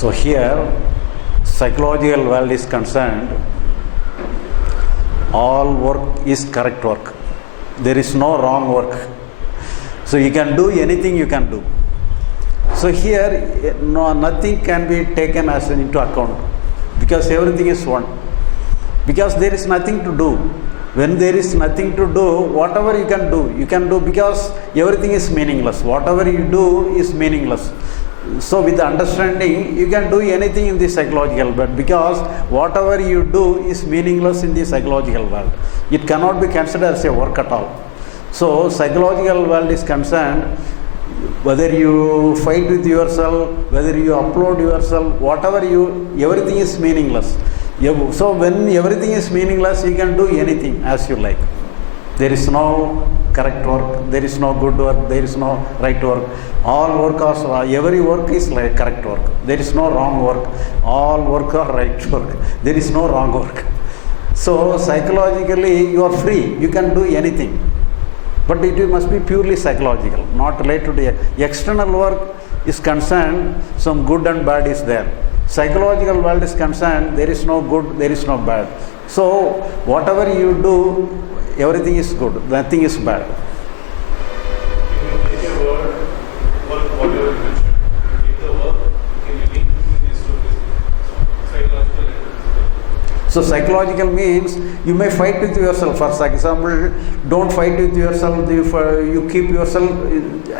So here, psychological world is concerned, all work is correct work. There is no wrong work. So you can do anything you can do. So here, nothing can be taken as into account because everything is one. Because there is nothing to do. When there is nothing to do, whatever you can do because everything is meaningless. Whatever you do is meaningless. So with the understanding, you can do anything in the psychological world because whatever you do is meaningless in the psychological world. It cannot be considered as a work at all. So psychological world is concerned, whether you fight with yourself, whether you upload yourself, everything is meaningless. So when everything is meaningless, you can do anything as you like. There is no correct work, there is no good work, there is no right work. Every work is like correct work. There is no wrong work. All work are right work. There is no wrong work. So psychologically you are free. You can do anything. But it must be purely psychological, not related to the external work is concerned, some good and bad is there. Psychological world is concerned, there is no good, there is no bad. So whatever you do, everything is good, nothing is bad. So psychological means you may fight with yourself. For example, don't fight with yourself. You keep yourself,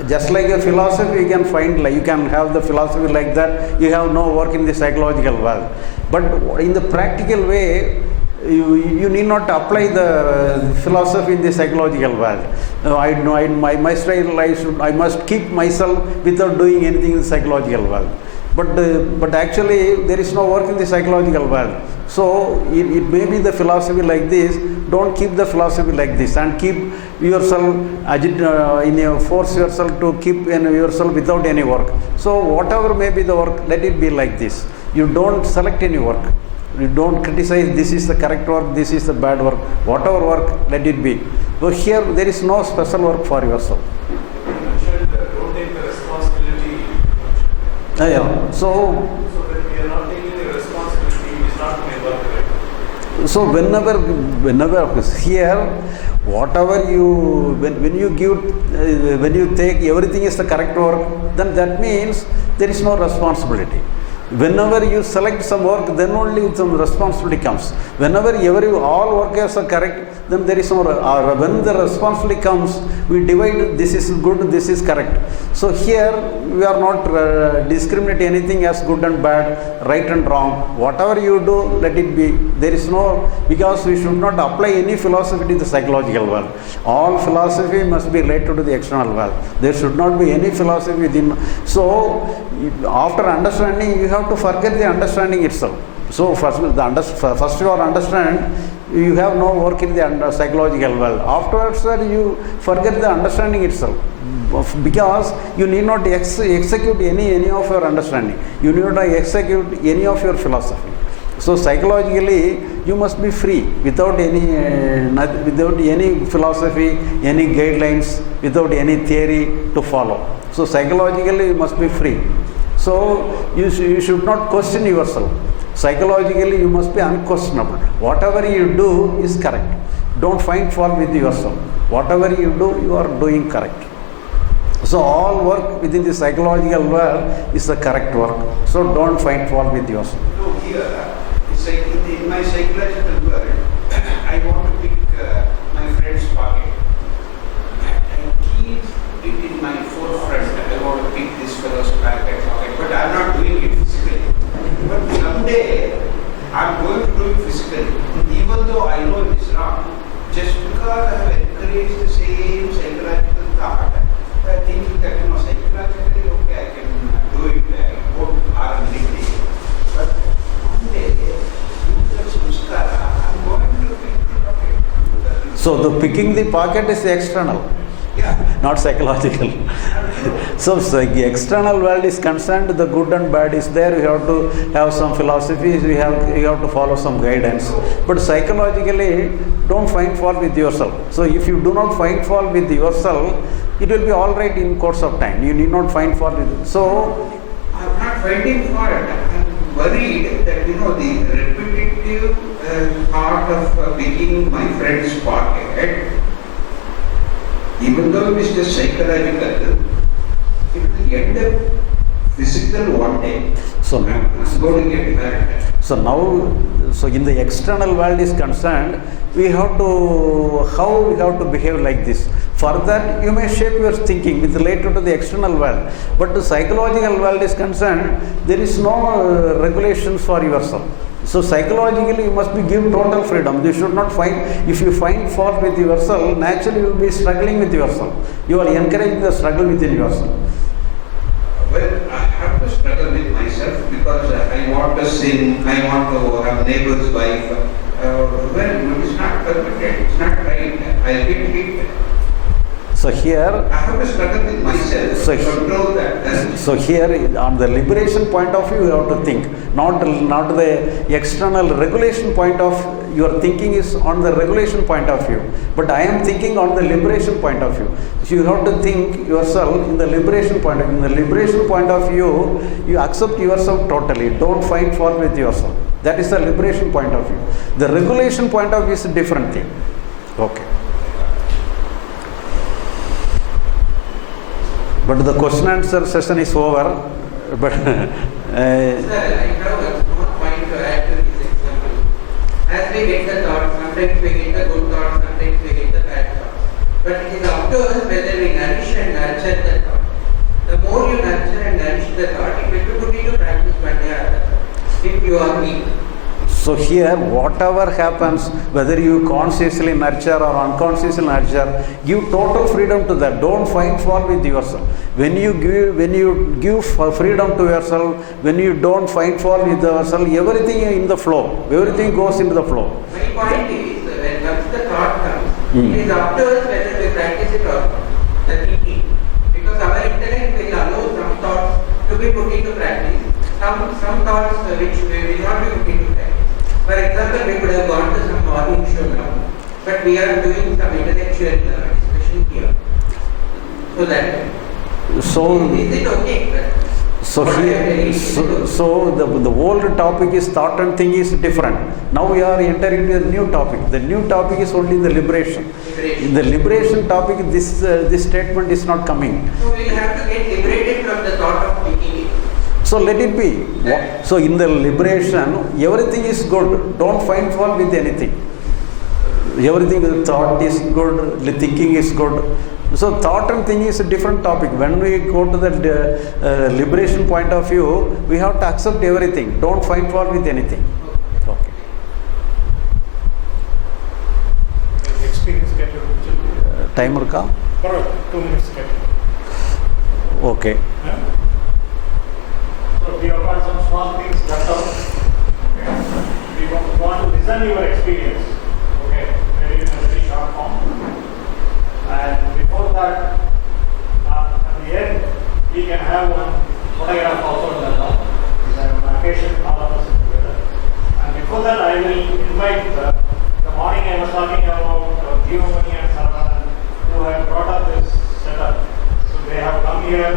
just like a philosophy, you can find, like you can have the philosophy like that. You have no work in the psychological world. But in the practical way, you need not apply the philosophy in the psychological world. I must keep myself without doing anything in the psychological world. But actually there is no work in the psychological world. So it may be the philosophy like this. Don't keep the philosophy like this and keep yourself, force yourself to keep yourself without any work. So whatever may be the work, let it be like this. You don't select any work. You don't criticize this is the correct work, this is the bad work. Whatever work, let it be. So here there is no special work for yourself. Don't take the responsibility. So when we are not taking the responsibility, it is not my work, right? So whenever here, whatever you when you take everything is the correct work, then that means there is no responsibility. Whenever you select some work, then only some responsibility comes. Whenever all workers are correct, then there is no. When the responsibility comes, we divide. This is good. This is correct. So here we are not discriminate anything as good and bad, right and wrong. Whatever you do, let it be. There is no, because we should not apply any philosophy to the psychological world. All philosophy must be related to the external world. There should not be any philosophy within. So after understanding, you have to forget the understanding itself. So first you are understand, you have no work in the psychological world. Afterwards, you forget the understanding itself, because you need not execute any of your understanding. You need not execute any of your philosophy. So psychologically, you must be free without any philosophy, any guidelines, without any theory to follow. So psychologically, you must be free. So you should not question yourself. Psychologically, you must be unquestionable. Whatever you do is correct. Don't find fault with yourself. Whatever you do, you are doing correct. So all work within the psychological world is the correct work. So don't find fault with yourself. No, here, it's like in my psychological world, I want to pick my friend's pocket. I keep it in my forefront. I want to pick this fellow's pocket, but I'm not doing it physically. But someday, I'm going to do it physically, even though I know it is wrong. Just because I have encouraged the same psychological thought, thinking that, psychologically, okay, I can do it, I won't harm anything. But one day, I'm going to pick the pocket. So the picking the pocket is external, not psychological. So the external world is concerned, the good and bad is there. You have to have some philosophies, you have to follow some guidance. But psychologically, don't find fault with yourself. So if you do not find fault with yourself, it will be all right in course of time. You need not find fault with it. So I have not finding fault. I'm worried that, the repetitive part of picking my friend's pocket, even though it is just psychological, it will end up physical one day. So, I'm going to get hurt. so now, so in the external world is concerned, we have to, how we have to behave like this. For that, you may shape your thinking with related to the external world. But the psychological world is concerned, there is no regulations for yourself. So psychologically, you must be give total freedom. You should not find, if you find fault with yourself, naturally you will be struggling with yourself. You are encouraging the struggle within yourself. Well, I have to struggle with myself because I want to sing, I want to have neighbor's wife. Well, it's not permitted, it's not right. I'll get hit. So here, I have to struggle with myself So to control that. so here on the liberation point of view, you have to think, not the external regulation point of, your thinking is on the regulation point of view. But I am thinking on the liberation point of view. So you have to think yourself in the liberation point of view. In the liberation point of view, you accept yourself totally. Don't find fault with yourself. That is the liberation point of view. The regulation point of view is a different thing. Okay. But the question answer session is over. But Sir, I have one point to add to this example. As we get the thoughts, sometimes we get the good thoughts, sometimes we get the bad thoughts. But it is up to us whether we nourish and nurture the thought. The more you nurture and nourish the thought, it will be put into practice one day or other. If you are weak. so here, whatever happens, whether you consciously nurture or unconsciously nurture, give total freedom to that. Don't find fault with yourself. When you give freedom to yourself, when you don't find fault with yourself, everything in the flow. Everything goes into the flow. My point is, when once the thought comes, it is up to us whether we practice it or not, the thinking. Because our intellect will allow some thoughts to be put into practice, some thoughts which will not be put into practice. For example, we could have gone to some morning show now, but we are doing some intellectual discussion here. So that, So, is it okay? so here, so the old topic is thought and thing is different. Now we are entering into a new topic. The new topic is only the liberation. In the liberation topic, this statement is not coming. So we will have to get liberated from the thought of thinking it. So let it be. So in the liberation, everything is good. Don't find fault with anything. Everything, the thought is good, the thinking is good. So thought and thing is a different topic. When we go to the liberation point of view, we have to accept everything. Don't find fault with anything. Okay. Experience get your Timer ka? correct. 2 minutes get. Okay. Yeah? So we have got some small things left out. Okay. We want to listen your experience. Okay. Maybe in a very short form. And before that, at the end, we can have one photograph also in the top. We have an occasion, all of us together. And before that, I will invite the morning I was talking about Geomani and Saravanan, who have brought up this setup. So they have come here.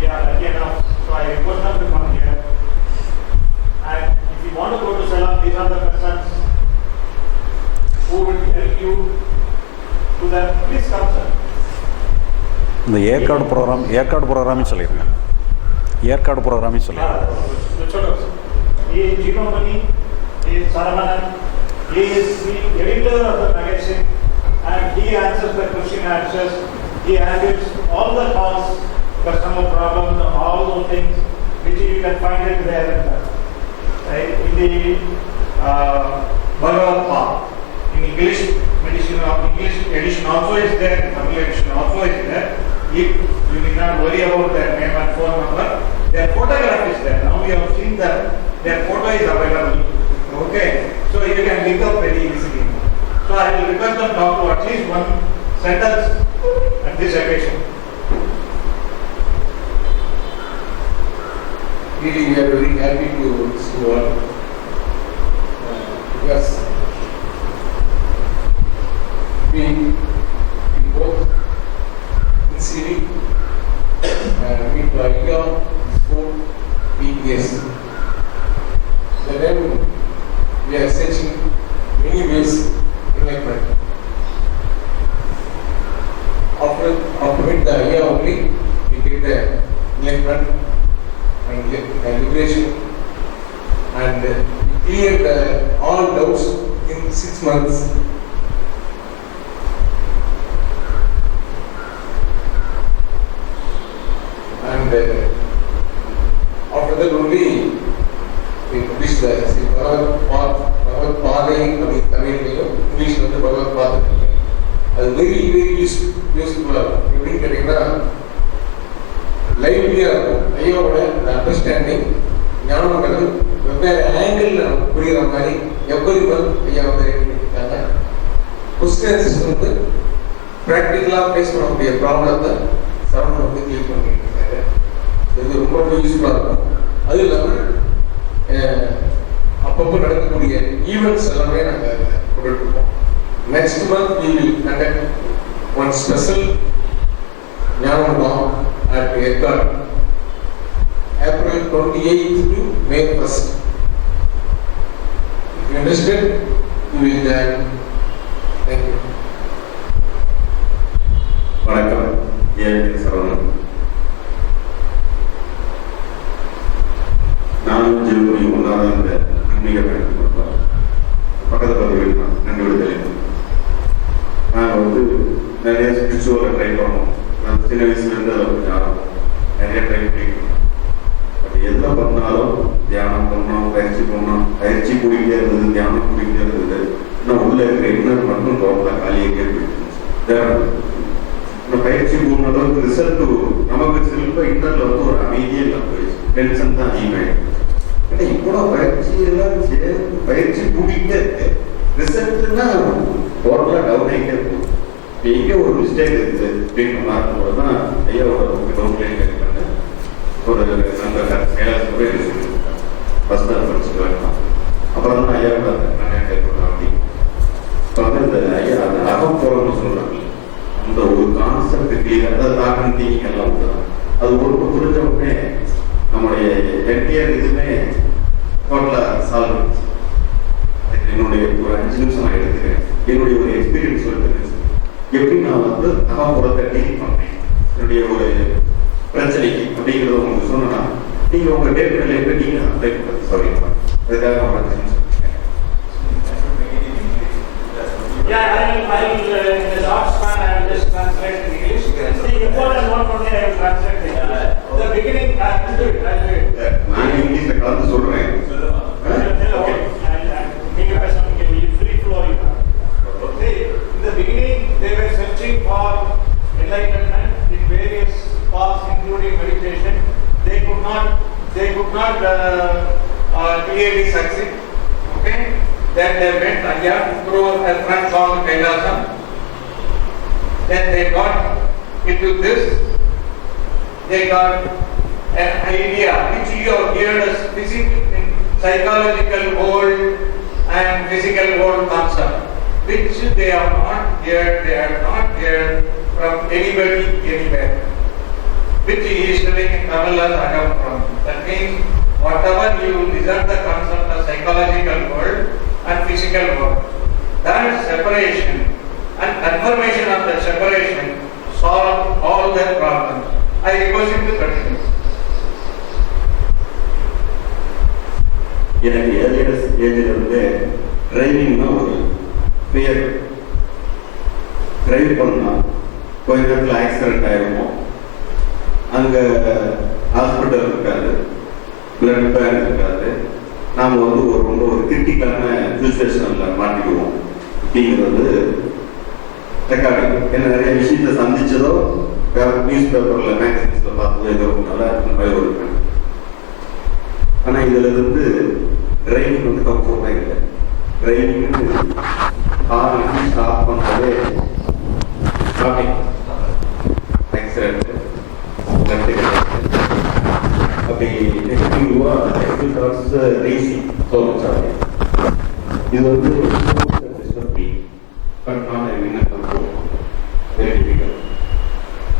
We are lucky enough. So I request them to come here. And if you want to go to Salem, these are the persons who will help you to that. Please come, sir. இந்த ஏற்காடு ப்ரோக்ராமே சொல்லியிருக்கேன். ஏற்காடு ப்ரோக்ராமே சொல்லியிருக்கேன். He is Geomani, he is Saravanan, he is the editor of the magazine, and he answers the question answers. He handles all the calls, customer problems, and all those things which you can find it there in the Bhagavad Gita. In English edition also is there, in Tamil edition also is there. If you need not worry about their name and phone number, their photograph is there. Now we have seen that their photo is available. Okay, so you can link up very easily. So I will request them to talk to at least one sentence at this occasion. Really, we are very happy to see you all. Because we both in Siri, meet Raika, spoke weakness. Then we are searching many ways enlightenment. After it, the idea only we get the enlightenment and liberation, and we cleared all doubts in 6 months. And after that only we published the Bhagavad Padai, English வந்து Bhagavad Padai. அது very useful. எப்படின்னு கேட்டீங்கன்னா லைவ்லியா இருக்கும். ஐயாவோட understanding ஞானங்கள் வெவ்வேறு angle புரிகிற மாதிரி எவ்வளவு ஐயா வந்து பண்ணிட்டாங்க. கொஸ்டின்ஸ் வந்து ப்ராக்டிக்கலாக ஃபேஸ் பண்ணக்கூடிய ப்ராப்ளத்தை சரவணன் வந்து கிளியர் பண்ணிட்டு இருக்காரு. இது ரொம்ப யூஸ்ஃபுல்லாக இருக்கும். அது இல்லாமல் அப்பப்போ நடக்கக்கூடிய ஈவெண்ட்ஸ் எல்லாமே நாங்கள் போட்டுருக்கோம். Next month we will conduct one special ஞானமுகாம் at Erkard, April 28th to May 1st. If you understand, you will join. Thank you. வணக்கம், ஏன் சரவணன். நானும் ஜெயபுரியும் ஒன்றாக இந்த ஆன்மீக பயணம் கொடுத்தார். பக்கத்தில் பார்த்து தான் நன்றி விடுதலை. நாங்கள் வந்து நிறைய ஸ்பிரிச்சுவலை ட்ரை பண்ணோம். நான் சின்ன வயசுலேருந்து அதை கொஞ்சம் ஆரம்பம் நிறைய ட்ரை பண்ணிக்கணும். பட் எதில் பண்ணாலும் தியானம் பண்ணோம், பயிற்சி பண்ணோம், பயிற்சி போயிட்டே இருந்தது, தியானம் போயிட்டே இருந்தது. இன்னும் உள்ள இருக்கிற இன்னர் மட்டும் டோட்டலாக காலியாக போயிட்டு இந்த பயிற்சி போன அளவுக்கு ரிசல்ட் நமக்கு சில இன்னர்ல வந்து ஒரு அமைதியே இல்லை போயிடுச்சு. டென்ஷன் தான் அதிகமாயிடுச்சு. ஏன்னா இப்போ பயிற்சி எல்லாம் சேர்ந்து பயிற்சி கூட்டிகிட்டே இருக்கு. ரிசல்ட்னா டோட்டலாக டவுன் ஆகிட்டே போகும். இப்போ எங்கே ஒரு மிஸ்டேக் இருக்குது அப்படின்னு மாறும்போது தான் ஐயாவோட டவுன்லைன் பண்ண ஒரு நண்பர் கைலாச ஃபஸ்ட் தான் படிச்சுட்டு வரலாம். அப்புறம் தான் ஐயாவோட நிறைய கைப்படலாம் அப்படின்னு. இப்போ வந்து இந்த ஐயா அந்த அகப்புறம்னு சொல்கிறாங்க. அந்த ஒரு கான்செப்ட் கிளியர், அதாவது தாக்கம் திங்கிங் எல்லாம் வந்துடும். அது ஒரு புரிஞ்ச உடனே நம்முடைய என்டையர் இதுவுமே டோட்டலாக சால்வ் ஆகிடுச்சு. என்னுடைய ஒரு 5 நிமிஷம் நான் எடுத்துக்கிறேன். என்னுடைய ஒரு எக்ஸ்பீரியன்ஸ் சொல்லிட்டு எப்படி நான் வந்து அகப்புறத்தை டீல் பண்ணேன் என்னுடைய ஒரு பிரச்சனைக்கு அப்படிங்கிறத உங்களுக்கு சொன்னா நீங்கள் உங்கள் டே டு டே லைஃப்ல நீங்கள் அப்ளை பண்ணுறது சொல்லிக்கலாம். அதுக்காக நான் 5 நிமிஷம். Yeah, in the last span I will just translate in English. The important one only I will translate in English. The beginning, I'll do it. நான் இங்கிலீஷ்ல கலந்து சொல்றேன். Free flowing. In the beginning, they were searching for enlightenment in various paths, including meditation. They could not clearly succeed. Okay. Then they went again through a friend called Kailasam. Then they got into this. They got an idea which you have heard as psychological world and physical world concept, which they have not heard from anybody anywhere. Which he is telling in Tamil as Agam. That means whatever you listen the concept of psychological world and physical world, that separation and confirmation of that separation solve all their problems. I request him to continue. எனக்கு earliest ஏஜில் இருந்து டிரைவிங்னா ஒரு fear. Drive பண்ணால் கொஞ்ச நேரத்தில் accident ஆகிருக்கும். அங்கே hospital இருக்காது, பிளட் பேங்க் இருக்காது. நாம் வந்து ரொம்ப ஒரு கிரிட்டிக்கலான சுச்சுவேஷனில் மாட்டிக்குவோம். அப்படிங்கிறது ரெக்கார்டிங். என்ன நிறைய விஷயத்தை சந்திச்சதோ நியூஸ் பேப்பரில் மேகசின்ஸில் பார்த்ததோ ஏதோ நல்லா இருக்கும் பயம் இருப்பேன். ஆனால் இதில் இருந்து டிரைவிங் வந்து கம்ஃபர்டாக இல்லை. டிரைவிங்னு கார் ஸ்டாப் பண்ணுறதே ஸ்டார்டிங் ஆக்சிடென்ட்டு அப்படி ரேசிங் சொல்லிச்சாங்க. இது வந்து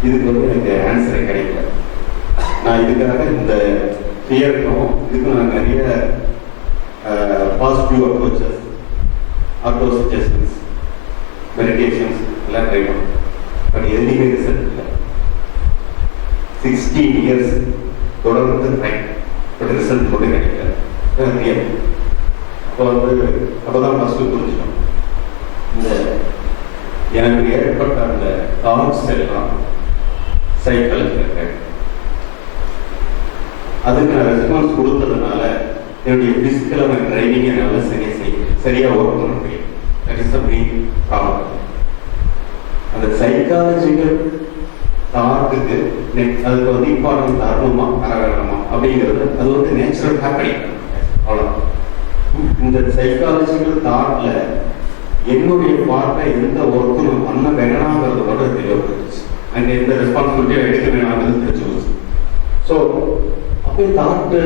இதுக்கு வந்து எனக்கு ஆன்சரே கிடைக்கல. நான் இதுக்காக இந்த ஃபியருக்கும் இதுக்கும் நான் நிறைய positive approaches, auto suggestions, meditations எல்லாம் ட்ரை பண்ணோம். பட் எதுலேயுமே ரிசல்ட் இல்லை. 16 இயர்ஸ் தொடர்ந்து ட்ரை, பட் ரிசல்ட் கூட கிடைக்கல. அப்போ தான் ஃபஸ்ட்டு புரிஞ்சுக்கணும், இந்த எனக்கு ஏற்பட்ட அந்த தாட்ஸ் எல்லாம் சைக்கிள் இருக்கேன். அதுக்கு நான் ரெஸ்பான்ஸ் கொடுத்ததுனால என்னுடைய பிசிக்கலான டிரைவிங் என்னால் சரியாக ஒர்க் பண்ண முடியும். That is the main problem. அந்த சைக்காலஜிக்கல் தாட்டுக்கு அதுக்கு வந்து இம்பார்ட்டன்ஸ் தரணுமா தர வேணுமா அப்படிங்கிறது அது வந்து நேச்சுரல் ஹேப்பனிங். அவ்வளோதான். இந்த சைக்காலஜிக்கல் தாட்ல என்னுடைய பார்ட்டை எந்த ஒர்க்கும் நான் பண்ண வேணாங்கிறது மட்டும் தெரியப்படுச்சு. அங்கே எந்த ரெஸ்பான்சிபிலிட்டியும் எடுக்க வேணாங்கிறது தெரிஞ்சு போச்சு. ஸோ அப்படியே தாட்டு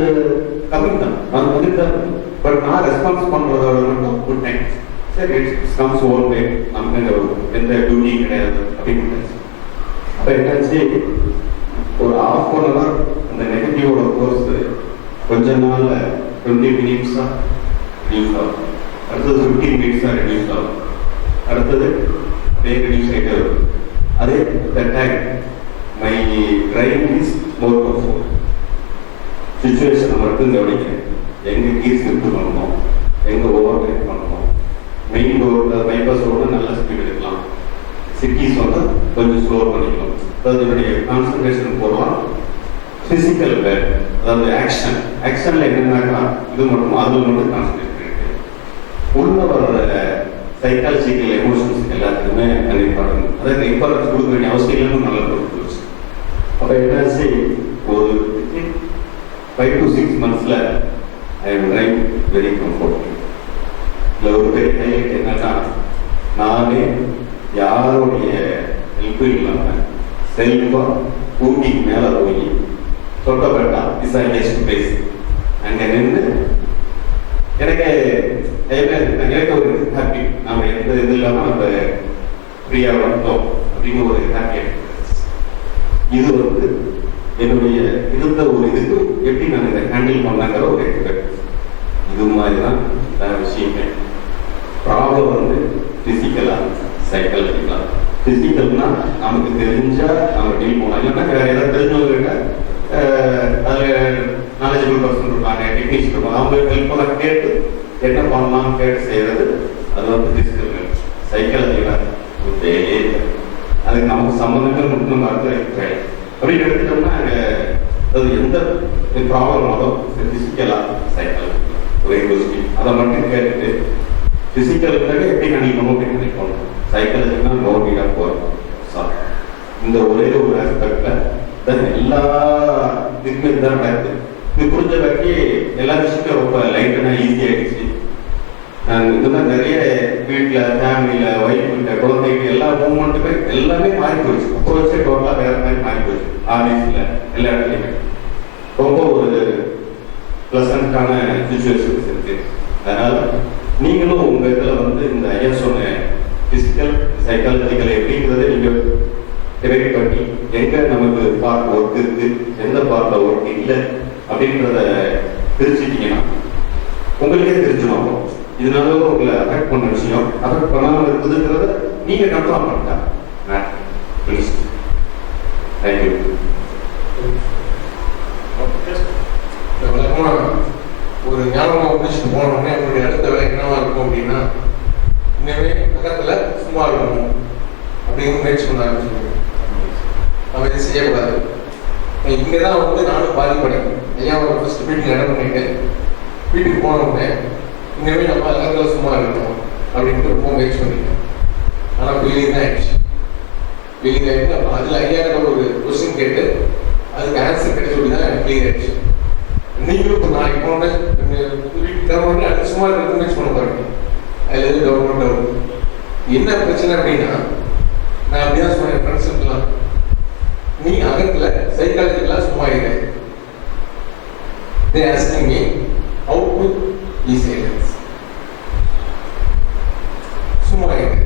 கம்மி தான், நான் வந்துட்டேன். பட் நான் ரெஸ்பான்ஸ் பண்ணுறதோட மட்டும் குட் டைம். சரி, இட்ஸ் கம்ஸ் ஓன் வே, நமக்கு எந்த டியூட்டி கிடையாது அப்படின்னு. அப்போ என்னாச்சு, ஒரு ½ அந்த நெகட்டிவோட கோர்ஸ் கொஞ்ச நாளில் 20 மினிட்ஸாக ரெடியூஸ் ஆகும். அடுத்தது 15 மினிட்ஸாக ரெடியூஸ் ஆகும். அடுத்தது அப்படியே ரெடியூஸ் ஆகிட்டே வரும். அதே time my drive is more comfort. சுச்சுவேஷனை மட்டும் கவனிக்கிறேன். எங்கே கீர் ஸ்கிப்ட் பண்ணணும், எங்கே ஓவர் டேக் பண்ணணும், மெயின் ரோடு பைபாஸ் ரோடு நல்ல ஸ்பீட் எடுக்கலாம், சிட்டிஸ் வந்து கொஞ்சம் ஸ்லோ பண்ணிக்கணும். அதாவது என்னுடைய கான்சன்ட்ரேஷன் போடலாம். ஃபிசிக்கல் வேர், அதாவது ஆக்ஷனில் என்னென்னாக்கா இது மட்டும் அதில் மட்டும் கான்சன்ட்ரேட் பண்ணிட்டு உள்ள வர்ற சைக்காலஜிக்கல் எமோஷன்ஸ் எல்லாத்துக்குமே அது இம்பார்ட்டன்ட். அதாவது இம்பார்ட்டன்ஸ் கொடுக்க வேண்டிய அவசியம் இல்லைன்னு நல்லா கொடுத்துருச்சு. அப்போ என்னாச்சு, ஒரு 5 to 6 months I am trying very comfort. இதில் ஒரு பெரிய ஹைலைட் என்னன்னா, நானே யாருடைய ஹெல்ப்பும் இல்லாமல் செல்ஃபாக ஊட்டிக்கு மேலே போய் சொட்டப்பேட்டா இஸ் அ பெஸ்ட் பிளேஸ் அங்கே நின்று எனக்கு ஒரு ஹாப்பி. நம்ம எந்த இது இல்லாமல் நம்ம ஃப்ரீயாக வந்தோம் அப்படின்னு ஒரு ஹாப்பி. இது வந்து என்னுடைய இருந்த ஒரு இதுக்கு எப்படி நான் இதை ஹேண்டில் பண்ணாங்கிற ஒரு எக்ஸ்பெக்ட். இது மாதிரி தான் விஷயமே. ப்ராப்ளம் வந்து ஃபிசிக்கலாக சைக்காலஜிக்கலாக. ஃபிசிக்கல்னா நமக்கு தெரிஞ்சா நம்ம டீல் போகலாம், இல்லைன்னா வேறு ஏதாவது தெரிஞ்சவங்க அதில் நாலேஜபிள் பர்சன் இருப்பாங்க, டெக்னீஷியன் இருப்பாங்க, அவங்க ஹெல்ப்ஃபுல்லாக கேட்டு என்ன பண்ணலாம் கேட்டு செய்கிறது. அது வந்து ஃபிசிக்கல் ஹெல்ப். சைக்காலஜிக்கலாக அதுக்கு நமக்கு சம்மந்தங்கள் மட்டும் மருந்து அப்படின்னு எடுத்துட்டோம்னா அது எந்த ப்ராப்ளமாலும் ஃபிசிக்கலாக சைக்காலஜிக்கலாக ஒரே கொஸ்டின் அதை மட்டும் கேட்டுட்டு ஃபிசிக்கலுக்காக எப்படி ஹேண்டில் பண்ணணும் அப்படின்னு நினைக்கணும். சைக்காலஜிக்கலாக கவர்மெண்டாக போகிறோம். சார் இந்த ஒரே ஒரு ஆஸ்பெக்டில் தான் எல்லா இதுக்குமே தான் நடக்குது. இது புரிஞ்ச வரைக்கி எல்லா விஷயத்தையும் ரொம்ப லைட்டாக ஈஸியாகிடுச்சு. இந்த மாதிரி நிறைய வீட்டில் ஃபேமிலியில் ஒய்ஃப்கிட்ட குழந்தைகிட்ட எல்லா மூமெண்ட்டுமே எல்லாமே மாறி போயிடுச்சு. அப்போ வச்சு டோட்டலாக வேறு மாதிரி மாறி போயிடுச்சு. ஆஃபீஸில் எல்லா இடத்துலையுமே ரொம்ப ஒரு ப்ளசண்ட்டான சுச்சுவேஷன்ஸ் இருக்குது. அதனால் நீங்களும் உங்கள் இதில் வந்து இந்த ஐயா சொன்ன ஃபிசிக்கல் சைக்காலஜிக்கல் எப்படிங்கிறத நீங்கள் டிவைட் பண்ணி எங்கே நமக்கு பார்ட் ஒர்க் இருக்குது, எந்த பார்ட்டில் ஒர்க் இல்லை அப்படின்றத பிரிச்சுட்டிங்கன்னா உங்களுக்கே தெரிஞ்சிடும். இதனால உங்களை அஃபெக்ட் பண்ண விஷயம் அஃபெக்ட் பண்ணாமல் இருக்குதுங்கிறத நீங்கள் கன்ஃபார்ம் பண்ணிட்டா ப்ளீஸ். தேங்க்யூ. வழக்கமாக ஒரு ஞாபகம் முடிச்சுட்டு போனோடனே அவங்களுடைய அடுத்த வேலை என்னவா இருக்கும் அப்படின்னா, இனிமே அகத்தில் சும்மா இருக்கணும் அப்படின்னு முயற்சி பண்ண ஆரம்பிச்சுருவோம். நம்ம இதை செய்யக்கூடாது. இங்கே தான் வந்து நானும் பாதிப்படையும். ஐயா ஒரு ஃபர்ஸ்ட் மீட்டிங் அட்டன் பண்ணிட்டு வீட்டுக்கு போனோடனே இனிமே நம்ம அகத்தில் சும்மா இருக்கணும் அப்படின்ட்டு ரொம்ப முயற்சி பண்ணிட்டேன். ஆனால் வெளியே தான் ஆயிடுச்சு. வெளியே ஆகிட்டு அப்புறம் அதில் ஐயா ஒரு கொஸ்டின் கேட்டு அதுக்கு ஆன்சர் கிடைச்சபடி தான் எனக்கு கிளியர் ஆயிடுச்சு. நீங்களும் இப்போ நாளைக்கு போனோடனே வீட்டுக்கு தரணுன்னே அது சும்மா இருக்கிறது முயற்சி பண்ண பாருங்க. அதில் எதுவும் டவுட் டவுட் என்ன பிரச்சனை அப்படின்னா, நான் அப்படிதான் சொன்னேன் ஃப்ரெண்ட்ஸுக்கெல்லாம், நீ அகத்தில் சைக்காலஜிக்கலாக சும்மா இரு. They asking me how to be silence. சும்மா இரு.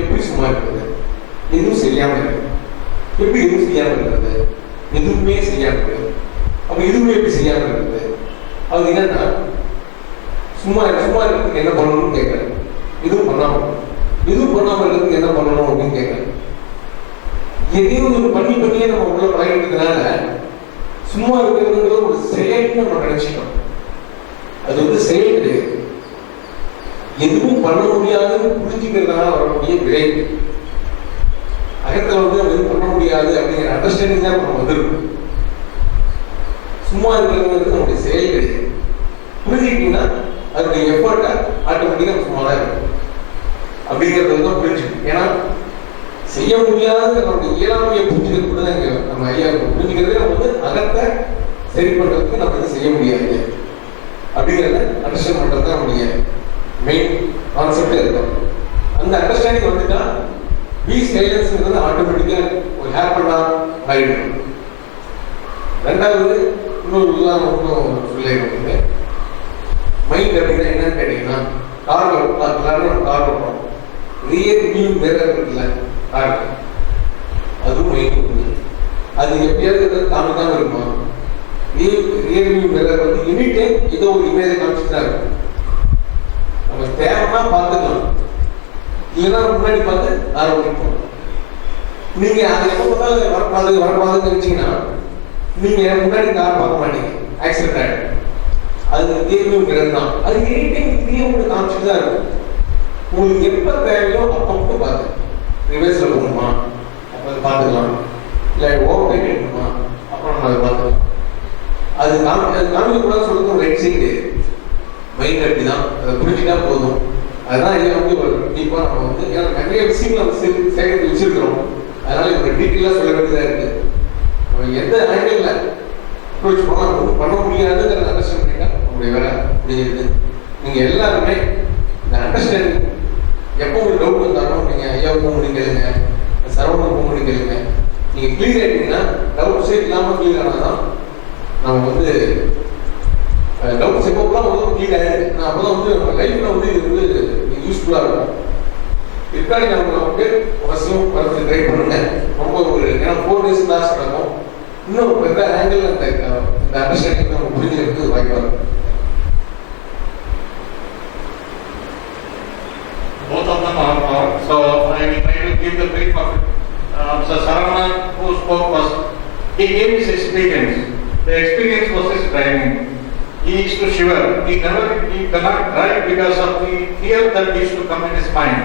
எப்படி சும்மா இருக்கிறது? எதுவும் செய்யாமல் இருக்கு. எப்படி எதுவும் செய்யாமல் இருக்கிறது? எதுவுமே செய்யாமல் இருக்கு. அப்போ இதுவுமே எப்படி செய்யாமல் இருக்குது? அது என்னன்னா சும்மா இருக்கிறதுக்கு என்ன பண்ணணும்னு கேட்குறேன். இதுவும் பண்ணாமல் இருக்கிறதுக்கு என்ன பண்ணணும் அப்படின்னு கேட்குறேன். எதையும் ஒரு பண்ணியே நம்ம உள்ள பழகிட்டதுனால சும்மா இருக்கிறதுங்கிற ஒரு செயல்னு நம்ம நினைச்சிட்டோம். அது வந்து செயல் கிடையாது. எதுவும் பண்ண முடியாதுன்னு புரிஞ்சுக்கிறதுனால வரக்கூடிய விளைவு. அகத்தில் வந்து நம்ம எதுவும் பண்ண முடியாது அப்படிங்கிற அண்டர்ஸ்டாண்டிங் தான் நம்ம வந்துருக்கும். சும்மா இருக்கிறது நம்முடைய செயல் கிடையாது. புரிஞ்சுக்கிட்டீங்கன்னா அதனுடைய எஃபர்ட்டை ஆட்டோமேட்டிக்காக சும்மா தான் இருக்கும் அப்படிங்கிறது தான் புரிஞ்சுக்கணும். ஏன்னா செய்ய முடியாத நம்முடைய இயலாமையை புரிஞ்சுக்கிறது கூட தான் இங்கே நம்ம ஐயா புரிஞ்சுக்கிறதே நம்ம வந்து அகத்தை சரி பண்ணுறதுக்கு நம்ம வந்து செய்ய முடியாது அப்படிங்கிறத அண்டர்ஸ்டாண்ட் பண்ணுறது தான் நம்முடைய மெயின் கான்செப்டே இருக்கும். அந்த அண்டர்ஸ்டாண்டிங் வந்துட்டா பி சைலன்ஸ்ங்கிறது ஆட்டோமேட்டிக்காக ஒரு ஹேப்பனாக ஆகிடும். ரெண்டாவது இன்னொரு உதாரணம் சொல்லியிருக்கேன். மைண்ட் அப்படின்னா என்னன்னு கேட்டீங்கன்னா காரில் ஓட்டுறோம். ரியர் வியூ மிரர் இருக்குல்ல கார், அதுவும் மைண்ட் இருக்குது. அது எப்படியாவது காமிக்காம இருக்குமா? ரியர் வியூ மிரர் வந்து எனி டைம் ஏதோ ஒரு இமேஜை காமிச்சுட்டு தான் இருக்கும். நம்ம தேவைன்னா பார்த்துக்கலாம், இல்லைன்னா முன்னாடி பார்த்து கார் ஓட்டிட்டு போகலாம். நீங்க அதை எப்போ பார்த்தாலும் வரக்கூடாதுன்னு நினைச்சீங்கன்னா நீங்க முன்னாடி கார் பார்க்க மாட்டீங்க, ஆக்சிடென்ட் ஆகிடும். அது ரியர்வியூ மிரர் தான். அது எனி டைம் இப்படியே உங்களுக்கு காமிச்சுட்டு தான் இருக்கும். உங்களுக்கு எப்போ தேவையோ அப்போ மட்டும் பார்த்து ரிவர்ஸில் போகணுமா அப்போ அதை பார்த்துக்கலாம், இல்லை ஓவர் டேக் எடுக்கணுமா அப்புறம் நம்ம அதை பார்த்துக்கலாம். அது காமிக்கக்கூடாதுன்னு சொல்றது ஒரு ரைட் சைடு மைண்ட் அப்படி தான். அதை புரிஞ்சுட்டா போதும். அதுதான் இதை வந்து ஒரு டீப்பாக நம்ம வந்து ஏன்னா நிறைய விஷயங்கள் நம்ம சேகரித்து வச்சிருக்கிறோம். அதனால இவங்க டீட்டெயிலாக சொல்ல வேண்டியதாக இருக்குது. நம்ம எந்த ஆங்கிளில் அப்ரோச் பண்ண முடியாதுங்கிறத அண்டர்ஸ்டாண்ட் பண்ணிட்டா உங்களுடைய வேலை முடியுது. நீங்கள் எல்லாருமே இந்த அண்டர்ஸ்டாண்டிங் எப்போ உங்களுக்கு டவுட் வந்தாலும் நீங்கள் ஐயாவை போக முடியும் கேளுங்க, சரவணன் போக முடியும் கேளுங்க. நீங்கள் கிளியர் ஆகிட்டீங்கன்னா டவுட்ஸே இல்லாமல் கிளியர் ஆனால் தான் நம்ம வந்து டவுட்ஸ் எப்போலாம் வந்து கிளியர் ஆகிடுது. நான் அப்போ தான் வந்து நம்ம லைஃப்பில் வந்து இது வந்து யூஸ்ஃபுல்லாக இருக்கும். இருக்காடி நமக்கு அவசியம் வரது ட்ரை பண்ணுங்க. ரொம்ப ஒரு ஏன்னா 4 days கிளாஸ் நடக்கும். இன்னும் வெவ்வேறு ஆங்கிள் அந்த அண்டர்ஸ்டாண்டிங் நம்ம புரிஞ்சுக்கிறதுக்கு வாய்ப்பாக இருக்கும். Both of them are so I will try to give the brief of it. So Saravana who spoke was, he gave his experience. The experience was his driving. He used to shiver. He cannot drive because of the fear that used to come in his mind.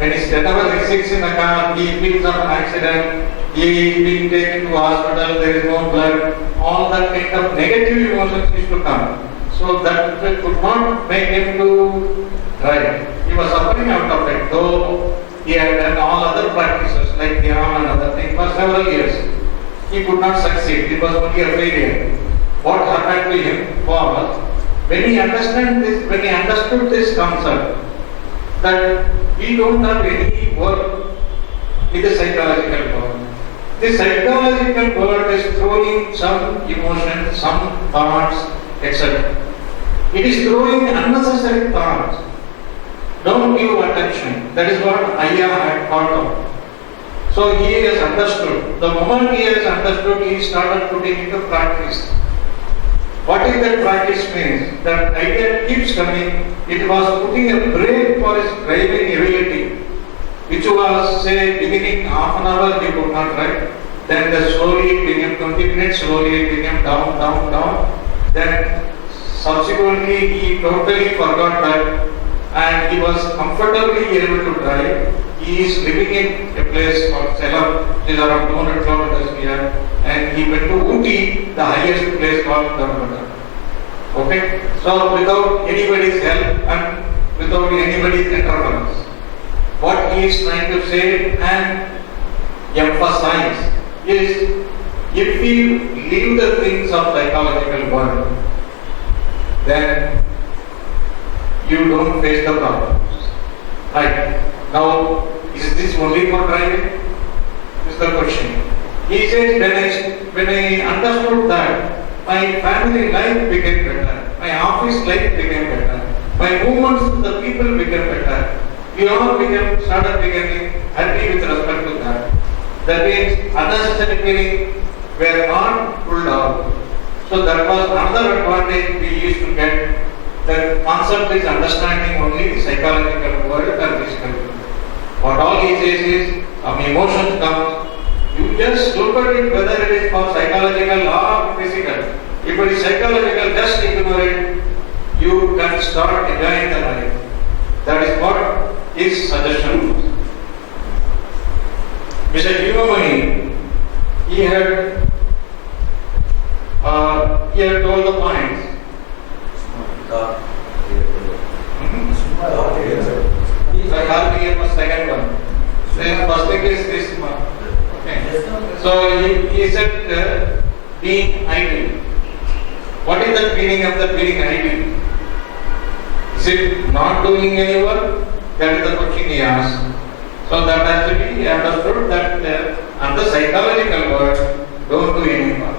Whenever he sits in a car, he feels of an accident, he is being taken to hospital, there is no blood, all that kind of negative emotions used to come. So that could not make him to drive. He was suffering out of it, though he had done all other practices like Dhyan and other things for several years. He could not succeed. It was only a failure. What happened to him was, when he understood this concept, that we don't have any work with the psychological world. The psychological world is throwing some emotions, some thoughts, etc. It is throwing unnecessary thoughts. Don't give attention. That is what Ayya had thought of. So he has understood. The moment he has understood, he started putting into practice. What is that practice means? That idea keeps coming. It was putting a brake for his driving ability, which was, say, beginning half an hour he could not drive. Then slowly it became 20 minutes, slowly it became down. Then subsequently he totally forgot that and he was comfortably able to drive. He is living in a place called Salem, which is around 200 kilometers here, and he went to Ooty, the highest place called Dharmata. Okay? So without anybody's help and without anybody's interference, what he is trying to say and emphasize is, if we leave the things of psychological world, then you don't face the problems. Right? Now, is this only for driving? Is the question. He says, when I understood that, my family life became better, my office life became better, my movements with the people became better. We all started becoming happy with respect to that. That means unnecessary feelings were not pulled out. So that was another advantage we used to get. The concept is understanding only the psychological world and physical world. What all he says is, emotions come, you just look at it whether it is for psychological or physical. If it is psychological, just ignore it. You can start enjoying the life. That is what his suggestion was. Mr. Jivamani, he had told the points. Like RPM was second one. Then first thing is this one. Okay. So he said being idle. What is the meaning of the being idle? Is it not doing any work? That is the question he asked. So that has to be understood that on the psychological world, don't do any work.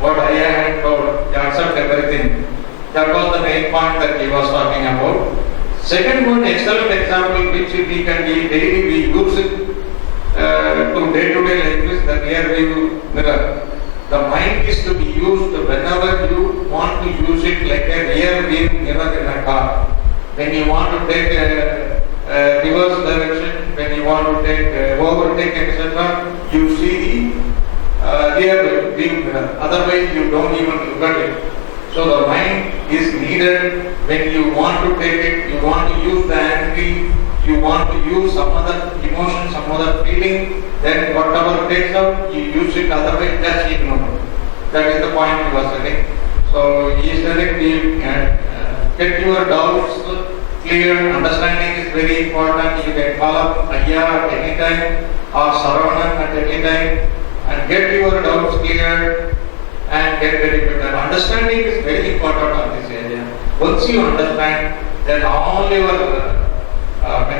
What I had told, you accept everything. That was the main point that he was talking about. Second one, excellent example which we can be daily we use it to day-to-day life is the rear view mirror. The mind is to be used whenever you want to use it like a rear view mirror in a car. When you want to take a reverse direction, when you want to take overtake, etc., you see the rear view mirror. Otherwise, you don't even look at it. So the mind is needed when you want to take it, you want to use the angry, you want to use some other emotion, some other feeling, then whatever takes out, you use it, otherwise just ignore it. That is the point he was telling. So he is telling you get your doubts clear, understanding is very important. You can call up Ayya at any time or Saravanan at any time and get your doubts cleared and get very better. Understanding is very important on this area. Once you understand, then all your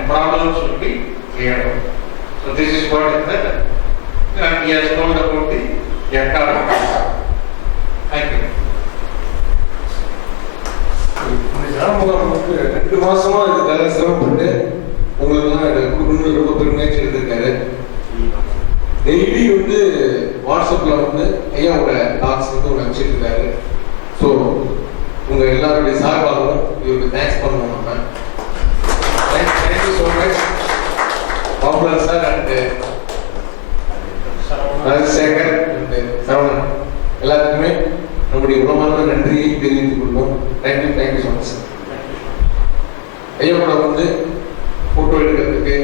problems will be cleared out. So this is what is that. And he has told about the Yakara. Thank you. ராமகுமாருக்கு 2 மாசமா இதுக்காக சிரமப்பட்டு உங்களுக்குலாம் கொடுக்கணும்னு ரொம்ப பெருமையாக செய்திருக்காரு. Daily வந்து வாட்ஸ்அப்பில் வந்து ஐயாவோட டாக்ஸ் வந்து ஒன்று அனுப்பிச்சிருக்காரு. ஸோ உங்கள் எல்லாருடைய சார்பாகவும் இவருக்கு தேங்க்ஸ் பண்ணுவோம் நம்ம. Thank you so much popular sir and Rajasekar and Saravanan எல்லாத்துக்குமே நம்முடைய உணவான நன்றியை தெரிவித்துக் கொள்வோம். Thank you so much sir. ஐயா கூட வந்து ஃபோட்டோ எடுக்கிறதுக்கு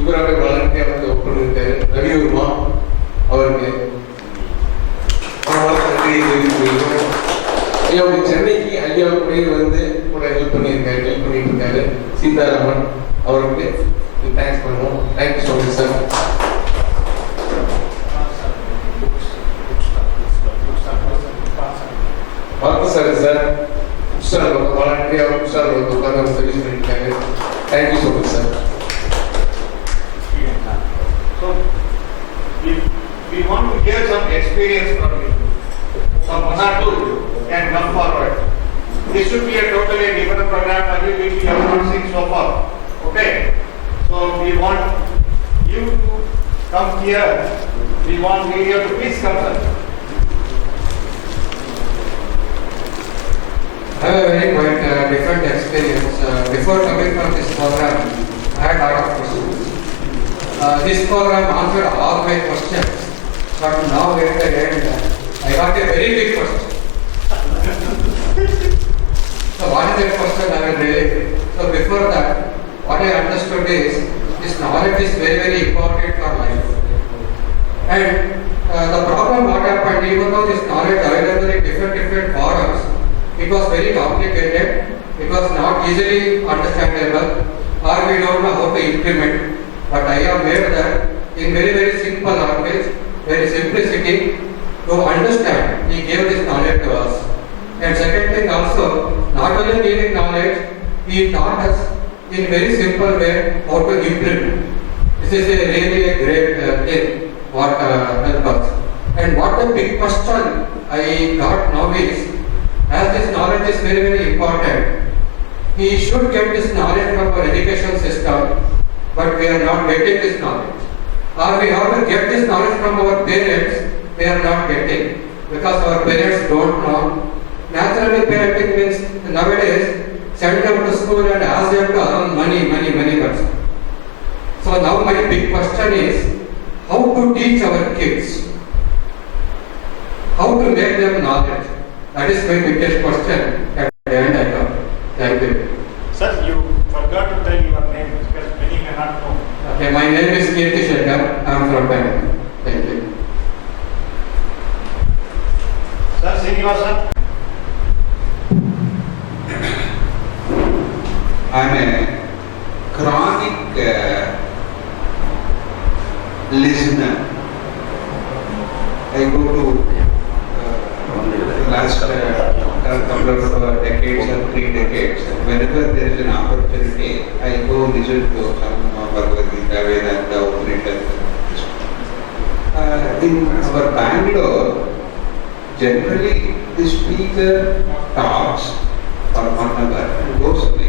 இவராக வாலண்டியாக வந்து ஒர்க் பண்ணியிருக்காரு. ரவிவர்மா அவருக்கு உணவான நன்றியை தெரிவித்துக் கொள்வோம். ஐயா சென்னைக்கு ஐயா கூட வந்து கூட ஹெல்ப் பண்ணிட்டு இருக்காரு. சீதாராமன் அவருக்கு தேங்க்ஸ் பண்ணுவோம். Thank you so much sir. Parthasari sir bookstall வாலண்டியாக புக்ஸ்டால் வந்து உட்காந்து சர்வீஸ் பண்ணியிருக்காங்க. Thank you so much sir. So, we want to hear some experience from you. Some one or two can come forward. This should be a totally different program than which we have not seen so far. Okay? So, we want you to come here. We want video to please come, sir. I have a very quite different experience. Before coming from this program, I had a lot of questions. This program answered all my questions, but now at the end, I got a very big question. So what is that question I will relate? So before that, what I understood is this knowledge is very, very important for life. And the problem what happened, even though this knowledge available in different forums, it was very complicated, it was not easily understandable, or we don't know how to implement. But I have made that in very, very simple language, very simplicity to understand. He gave this knowledge to us. And second thing also, not only giving knowledge, he taught us in very simple way how to implement. This is a really a great thing what help us. And what the big question I got now is, as this knowledge is very, very important, we should get this knowledge from our education system, but we are not getting this knowledge. Or we have to get this knowledge from our parents, we are not getting. because our parents don't know. Naturally, parenting means nowadays send them to school and ask them to earn money bucks. So now my big question is how to teach our kids, how to make them knowledge. That is my biggest question at the end I come. Thank you. Sir, you forgot to tell your name because many may not know. Okay, my name is Kirti Shekhar. I am from Bangalore. Thank you. Sir, Srinivasan. I'm a chronic listener. I go to the last couple of decades or 3 decades. Whenever there is an opportunity, I go listen to some Bhagavad Gita, Vedanta, Upanishads. In our Bangalore, generally the speaker talks for 1 hour and goes away.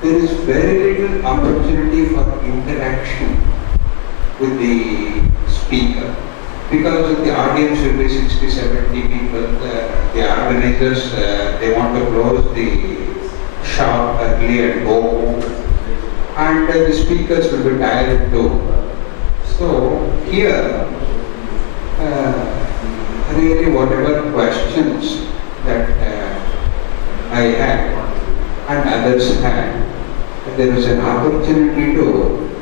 There is very little opportunity for interaction with the speaker because the audience will be 60, 70 people. The organizers, they want to close the shop early and go home, and the speakers will be tired too. So here, really whatever questions that I had and others had, there was an opportunity to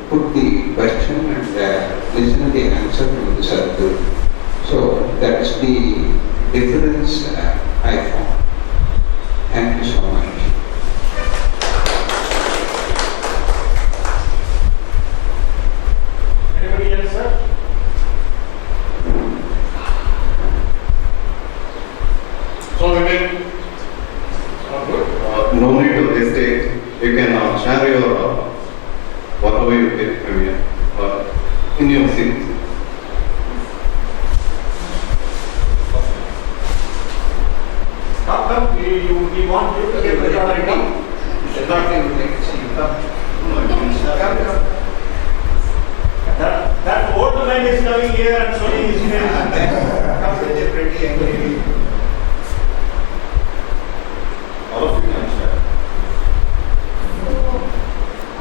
put the question and listen to the answer from the Sadhguru. So that's the difference I found. Thank you so much. Anybody else, sir? So we will. Good. No need to hesitate. You can share your whatever you get from here in your seat. Come, we want you to get the authority. That old man is coming here and showing his face. Come with a pretty angry. All of you can share.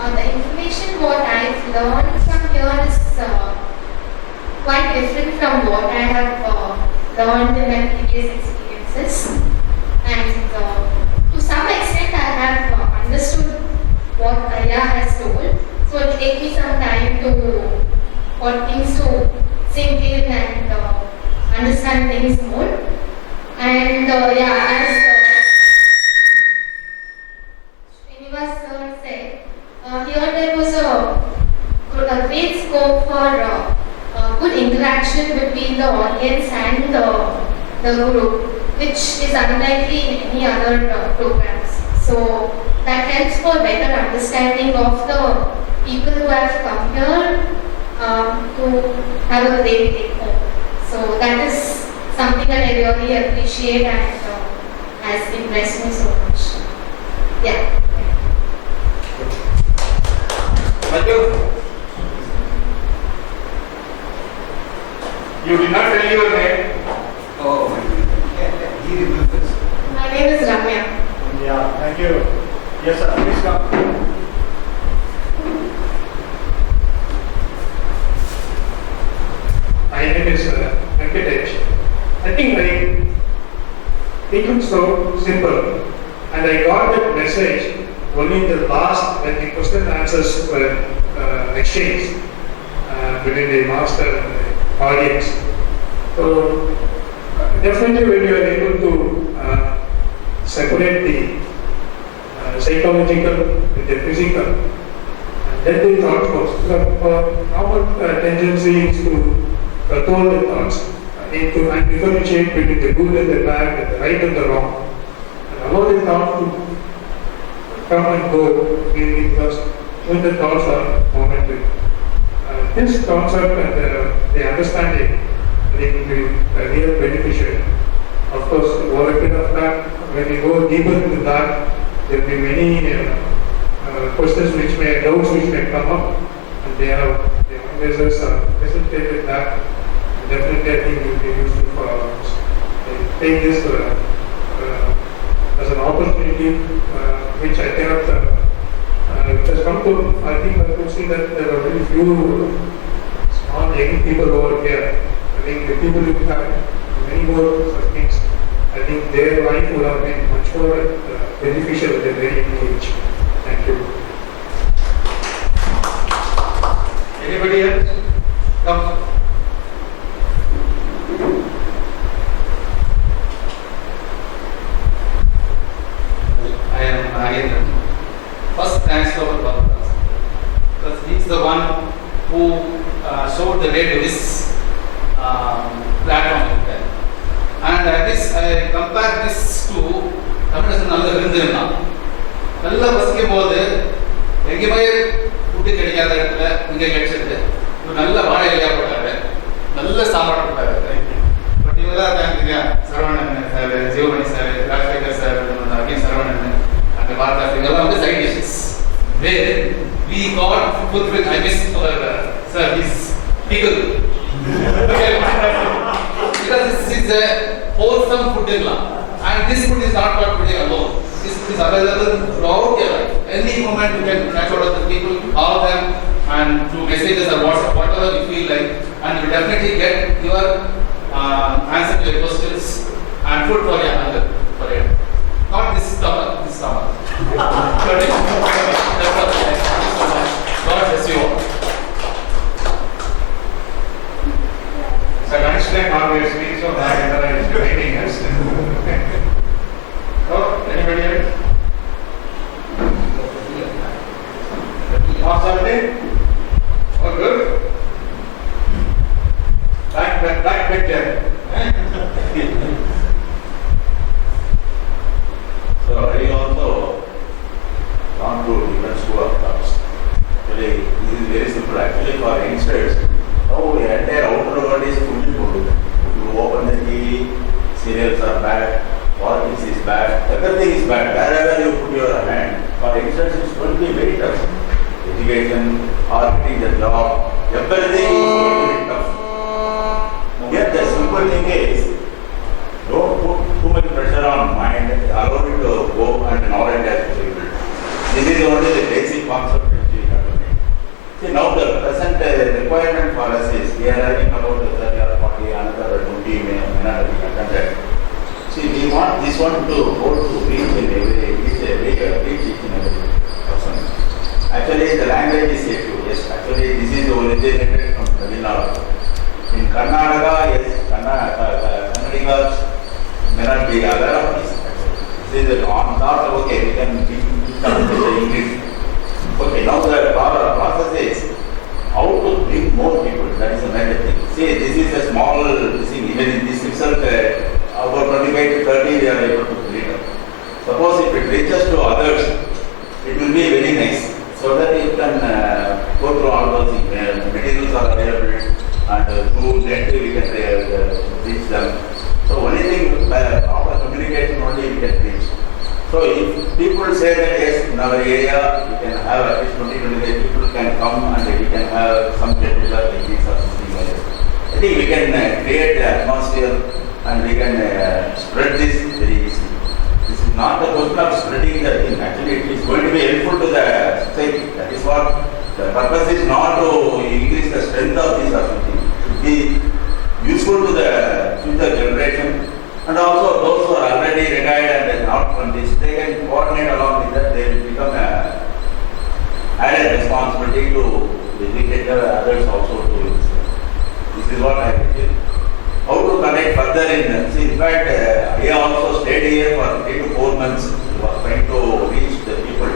The information what I've learned from here is quite different from what I have learned in my previous experiences. And to some extent I have understood what Aya has told. So it will take me some time for things to sink in and understand things more. And as Srinivas sir said, here there was a great scope for good interaction between the audience and the group, which is unlikely in any other programs. So that helps for better understanding of the people who have come here to have a great take home. So that is something that I really appreciate and has impressed me so much. Yeah. You did not tell your name. Oh, he remembers. My name is Ramya. Yeah, thank you. Yes, sir, please come. My name is Venkatesh. I think it looks so simple, and I got that message only in the last when the question and answers were exchanged between the master and the audience. So definitely when you are able to separate the psychological with the physical, let the thought goes. Our tendency is to control the thoughts and differentiate between the good and the bad, and the right and the wrong, and allow the thoughts to come and go because when the thoughts are momentary. This concept and the understanding, I think, will be real beneficial. Of course, over a period of time, when we go deeper into that, there will be many questions doubts which may come up, and the organizers are facilitated that. definitely I think it will be useful for all of us. I take this as an opportunity which I cannot, it has come to, I think I could see that there are very few small young people over here. I think the people who have many more such things, I think their life would have been much more beneficial at a very young age. Thank you. Anybody else? Come. I am Nagendran. First, thanks to our Babu, because he is the one who showed the way to this platform. And this, I compare this to Tamil நல்ல விருந்துன்னா நல்லா வசிக்கும் போது எங்கேயுமே food கிடைக்காத இடத்துல இங்கே கிடைச்சது நல்ல வாழை இலையா போட்டாரு, நல்ல சாப்பாடு போட்டாரு. பட் இவரெல்லாம் தேங்க்யூங்க Saravanan sir, Jeevamani sir, Rajasekar sir, அப்படின்னு சரவணன் அந்த வார்த்தை இதெல்லாம் வந்து side dishes. Where we got food with, I miss our sir, his pickle. Because this is a wholesome food and this food is not for today alone. This food is available throughout your life. Any moment you can reach out to the people, call them, and through messages or WhatsApp, whatever you feel like, and you definitely get your answer to your questions and food for your hunger. For it. Not this stomach, this stomach. That's all. Thank you so much. God bless you all. So lunchtime always means so Nagendra is waiting us. Oh, anybody else? Or something? Oh, good. Back picture. So I also gone to different school of thoughts. Actually, this is very simple. Actually, for youngsters, now the entire outer world is fully good. You open the TV, cereals are bad, politics is bad, everything is bad. Wherever you put your hand, for youngsters it's going to be very tough. Education, or getting the job, everything is going to be tough. Yet the simple thing is, don't put too much pressure on mind, allow it to go and knowledge as to build. This is only the basic concept which we have to make. See, now the present requirement for us is, we are having about 30 or 40, another 20 may not be attended. See, we want this one to go to reach in every, reach each and every person. Actually, the language is issue. Yes, actually, this is originated from Tamil Nadu. In Karnataka, yes, Kannadigas may not be aware of this. This is on thought, okay, we can come to the English. Okay, now the process is how to bring more people. That is a major thing. See, this is a small thing. Even in this itself, about 25 to 30, we are able to bring up. Suppose if it reaches to others, it will be very nice. So that you can go through all those things. Materials are available, and through net we can reach them. So only thing, by proper communication only we can reach. So if people say that yes, in our area we can have at least 20-25 people can come and we can have some get-together like this or something like that. I think we can create the atmosphere and we can spread this very easily. This is not the question of spreading the thing. Actually, it is going to be helpful to the society. That is what the purpose is, not to increase the strength of this or something. It should be useful to the future generation, and also those who are already retired and not from this, they can coordinate along with that. They will become a added responsibility to educate the others also to use. This is what I feel. How to connect further in, see, in fact, I also stayed here for 3 to 4 months, was trying to reach the people.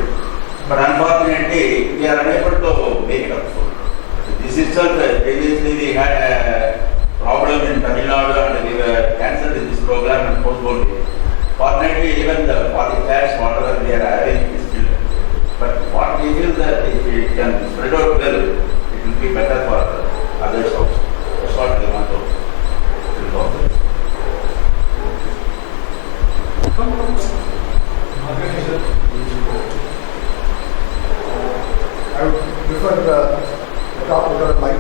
But unfortunately, we are unable to make it up. So, this itself, previously we had a problem in Tamil Nadu and we were cancelled in this program and postponed it. Fortunately, even the 40 chairs, whatever we are having is still. But what we feel that if it can spread out well, it will be better for others also. That's what we want to do. I would prefer the talk without mic.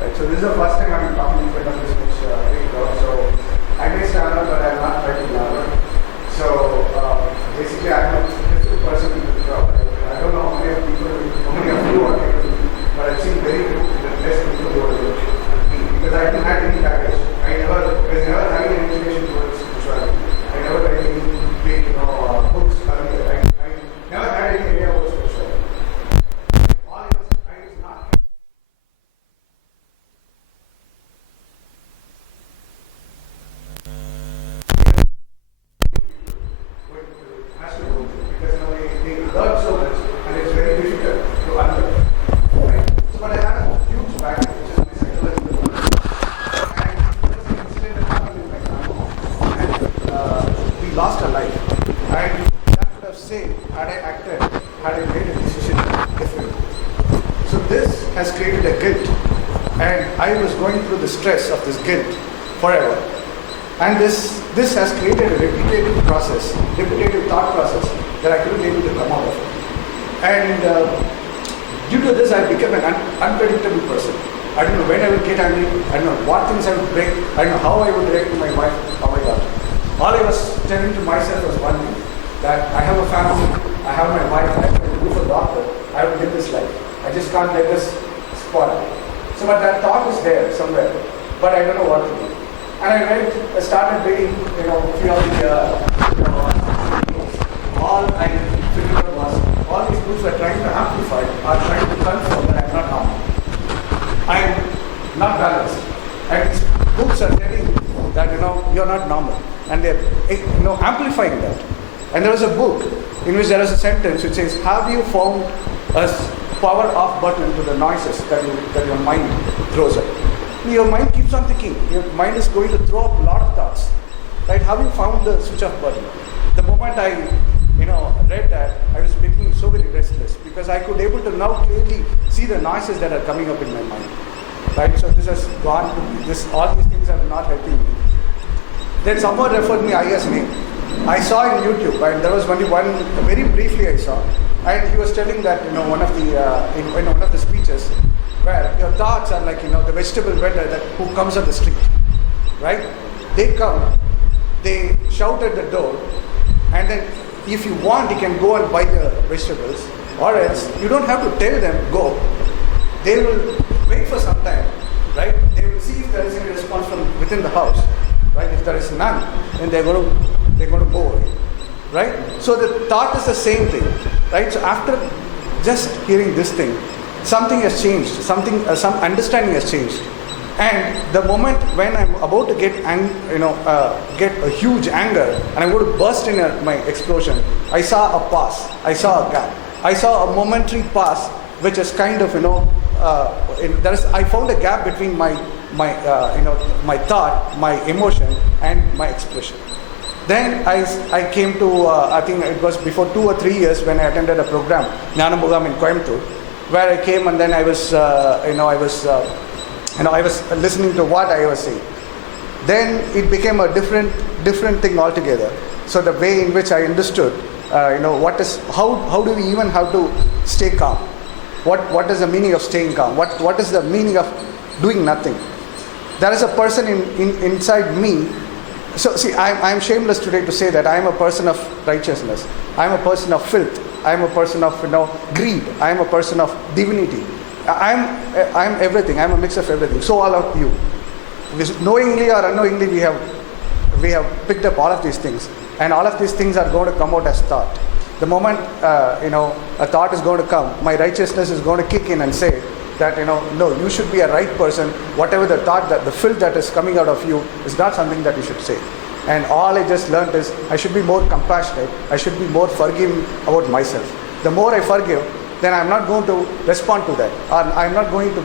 Right, so this is is the first time I'm talking in front of this much big crowd, so I may stand up, but I'm not trying to gather. So basically, I'm a different person in the crowd. I don't know how many of you are here, but I've seen very less people who are here. Because I didn't have any baggage. I never had any inclination towards spirituality. I never read any big, books earlier. I never had any idea about spirituality. All I was not. Has to go through because they learn so much and it's very difficult to unlearn. Right? So, but I have a huge baggage, which is my psychological baggage. And there was an incident that happened in my family, and we lost our life. And that would have saved had I acted, had I made a decision differently. So this has created a guilt, and I was going through the stress of this guilt forever. And this has created a repetitive thought process that I couldn't be able to come out of it. And due to this, I became an unpredictable person. I don't know when I would get angry. I don't know what things I would break. I don't know how I would react to my wife or my daughter. All I was telling to myself was one thing, that I have a family, I have my wife, I have to do for doctor, I will live this life. I just can't let this spoil. So, but that thought is there somewhere, but I don't know what to do. And I started reading, few of the, all I figured out was, all these books are trying to amplify, are trying to confirm that I'm not normal. I'm not balanced. And these books are telling you that, you're not normal. And they're, amplifying that. And there was a book in which there was a sentence which says, have you found a power off button to the noises that your mind throws up? Your mind keeps on thinking. Your mind is going to throw up a lot of thoughts. Right? Have you found the switch off button? The moment I, read that, I was becoming so very restless because I could able to now clearly see the noises that are coming up in my mind. Right? So this has gone to all these things are not helping me. Then someone referred me I.S. name. I saw in YouTube, and there was only one, very briefly I saw, and he was telling that, one of the, in one of the speeches, where your thoughts are like, the vegetable vendor who comes on the street, right? They come, they shout at the door, and then if you want, you can go and buy the vegetables, or else you don't have to tell them, go. They will wait for some time, right? They will see if there is any response from within the house, right? If there is none, then they're going to go away, right? So the thought is the same thing, right? So after just hearing this thing, something has changed, some understanding has changed. And the moment when I'm about to get a huge anger and I'm going to burst in my explosion, I saw a pause, I saw a gap. I saw a momentary pause which is kind of, I found a gap between my thought, my emotion and my expression. Then I came to, I think it was before 2 or 3 years when I attended a program, Jnanamugam in Coimbatore, where I came and then I was listening to what I was saying. Then it became a different thing altogether. So the way in which I understood, how do we even have to stay calm? What is the meaning of staying calm? What is the meaning of doing nothing? There is a person inside me. So see, I'm shameless today to say that I am a person of righteousness. I am a person of filth. I am a person of greed. I am a person of divinity. I am everything. I am a mix of everything. So all of you, knowingly or unknowingly, we have picked up all of these things, and all of these things are going to come out as thought. The moment a thought is going to come, my righteousness is going to kick in and say that no, you should be a right person. Whatever the thought, that the filth that is coming out of you is not something that you should say. And all I just learned is I should be more compassionate. I should be more forgiving about myself. The more I forgive, then I'm not going to respond to that, or I'm not going to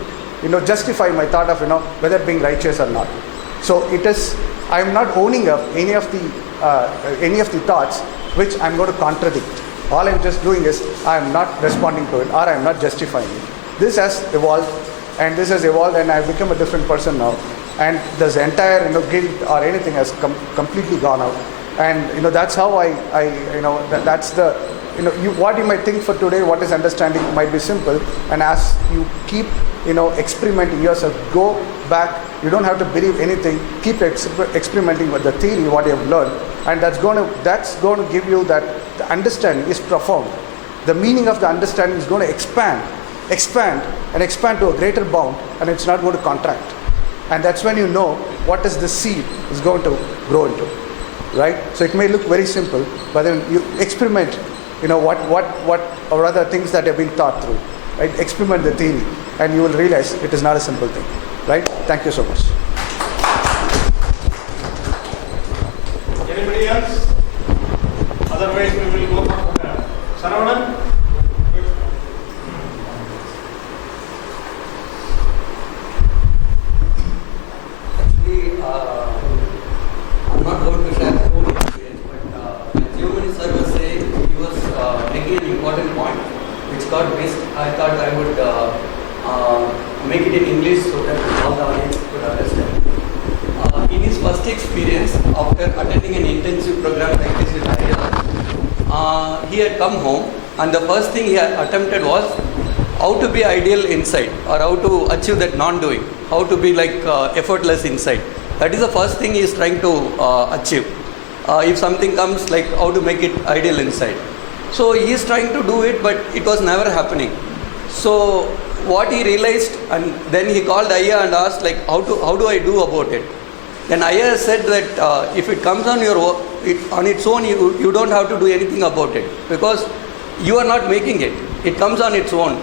justify my thought of whether being righteous or not. So it is, I'm not owning up any of the thoughts which I'm going to contradict. All I'm just doing is I'm not responding to it, or I'm not justifying it. This has evolved, and I've become a different person now. And this entire guilt or anything has completely gone out. And that's how that's the what you might think for today, what is understanding might be simple. And as you keep experimenting yourself. Go back. You don't have to believe anything. Keep experimenting with the theory, what you have learned, and that's going to give you that the understanding is profound. The meaning of the understanding is going to expand to a greater bound, and it's not going to contract. And that's when you know what is the seed is going to grow into, right? So it may look very simple, but then you experiment, what or other things that have been thought through, right? Experiment the theory, and you will realize it is not a simple thing, right? Thank you so much. Anybody else? Otherwise, we will go for Saravanan. I'm not going to share the whole experience, but Geomani sir was saying, he was making an important point which got missed. I thought I would make it in English so that all the audience could understand. In his first experience, after attending an intensive program like this with IIR, he had come home, and the first thing he had attempted was how to be ideal inside, or how to achieve that non-doing, how to be like effortless inside. That is the first thing he is trying to achieve. If something comes, like how to make it ideal inside. So he is trying to do it, but it was never happening. So what he realized, and then he called Ayya and asked, like, how do I do about it? Then Ayya said that if it comes on its own, you don't have to do anything about it, because you are not making it. It comes on its own.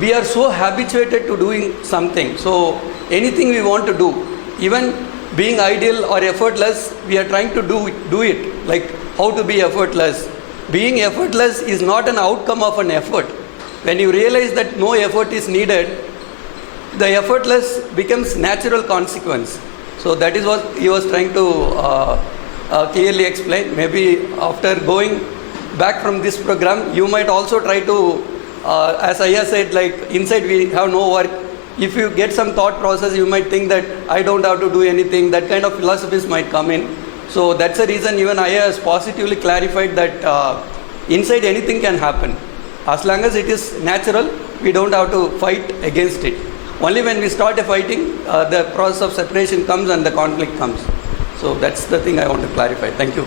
We are so habituated to doing something. So anything we want to do, even being ideal or effortless, we are trying to do it. Like how to be effortless. Being effortless is not an outcome of an effort. When you realize that no effort is needed, the effortless becomes natural consequence. So that is what he was trying to clearly explain. Maybe after going back from this program, you might also try to, as Ayya said, like inside we have no work. If you get some thought process, you might think that I don't have to do anything. That kind of philosophies might come in. So that's the reason even Ayya has positively clarified that inside anything can happen. As long as it is natural, we don't have to fight against it. Only when we start a fighting, the process of separation comes and the conflict comes. So that's the thing I want to clarify. Thank you.